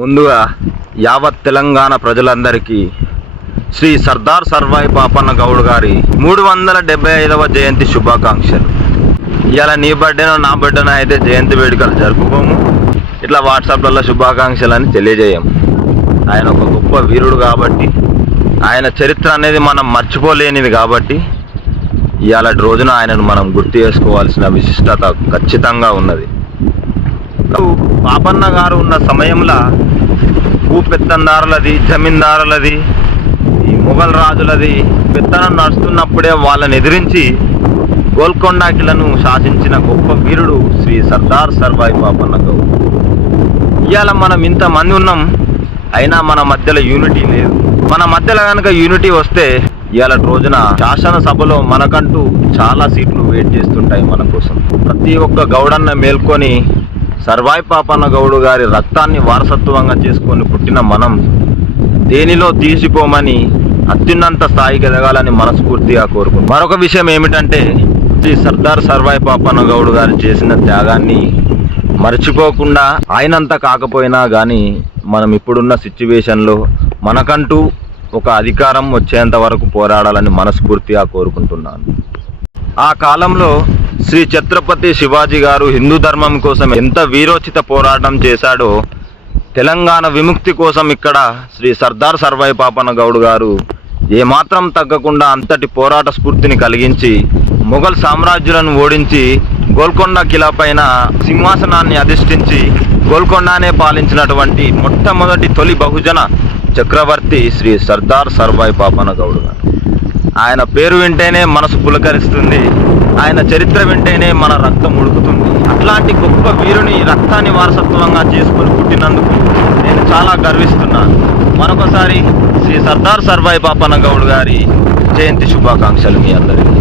ముందుగా యావత్ తెలంగాణ ప్రజలందరికీ శ్రీ సర్దార్ సర్వాయి పాపన్న గౌడ్ గారి 375వ జయంతి శుభాకాంక్షలు. ఇవాళ నీ బర్త్డేనో నా బర్త్డేనో అయితే జయంతి వేడుకలు జరుపుకోము, ఇట్లా వాట్సాప్లలో శుభాకాంక్షలు అని తెలియజేయం. ఆయన ఒక గొప్ప వీరుడు కాబట్టి, ఆయన చరిత్ర అనేది మనం మర్చిపోలేనిది కాబట్టి ఇవాళ రోజున ఆయనను మనం గుర్తు చేసుకోవాల్సిన విశిష్టత ఖచ్చితంగా ఉన్నది. పాపన్న గారు ఉన్న సమయంలో భూపెత్తందారులది, జమీందారులది, ఈ మొఘల్ రాజులది పెత్తనం నడుస్తున్నప్పుడే వాళ్ళని ఎదిరించి గోల్కొండ కిలను శాసించిన గొప్ప వీరుడు శ్రీ సర్దార్ సర్వాయి పాపన్న గౌడ్. ఇవాళ మనం ఇంతమంది ఉన్నాం, అయినా మన మధ్యలో యూనిటీ లేదు. మన మధ్యలో కనుక యూనిటీ వస్తే ఇవాళ రోజున శాసనసభలో మనకంటూ చాలా సీట్లు వెయిట్ చేస్తుంటాయి మన కోసం. ప్రతి ఒక్క గౌడన్న మేల్కొని సర్వాయి పాపన్న గౌడ్ గారి రక్తాన్ని వారసత్వంగా చేసుకొని పుట్టిన మనం దేనిలో తీసిపోమని అత్యున్నత స్థాయికి ఎదగాలని మనస్ఫూర్తిగా కోరుకుంటాం. మరొక విషయం ఏమిటంటే, శ్రీ సర్దార్ సర్వాయి పాపన్న గౌడ్ గారు చేసిన త్యాగాన్ని మర్చిపోకుండా ఆయనంతా కాకపోయినా కానీ మనం ఇప్పుడున్న సిచ్యువేషన్లో మనకంటూ ఒక అధికారం వచ్చేంత వరకు పోరాడాలని మనస్ఫూర్తిగా కోరుకుంటున్నాను. ఆ కాలంలో శ్రీ ఛత్రపతి శివాజీ గారు హిందూ ధర్మం కోసం ఎంత వీరోచిత పోరాటం చేశాడో, తెలంగాణ విముక్తి కోసం ఇక్కడ శ్రీ సర్దార్ సర్వాయి పాపన్న గౌడ్ గారు ఏమాత్రం తగ్గకుండా అంతటి పోరాట స్ఫూర్తిని కలిగించి మొఘల్ సామ్రాజ్యులను ఓడించి గోల్కొండ కిలా పైన సింహాసనాన్ని అధిష్ఠించి గోల్కొండనే పాలించినటువంటి మొట్టమొదటి తొలి బహుజన చక్రవర్తి శ్రీ సర్దార్ సర్వాయి పాపన్న గౌడ్ గారు. ఆయన పేరు వింటేనే మనసు పులకరిస్తుంది, ఆయన చరిత్ర వింటేనే మన రక్తం ఉడుకుతుంది. అట్లాంటి గొప్ప వీరుని రక్తాన్ని వారసత్వంగా చేసుకొని పుట్టినందుకు నేను చాలా గర్విస్తున్నాను. మరొకసారి శ్రీ సర్దార్ సర్వాయి పాపన్న గౌడ్ గారి జయంతి శుభాకాంక్షలు మీ అందరికీ.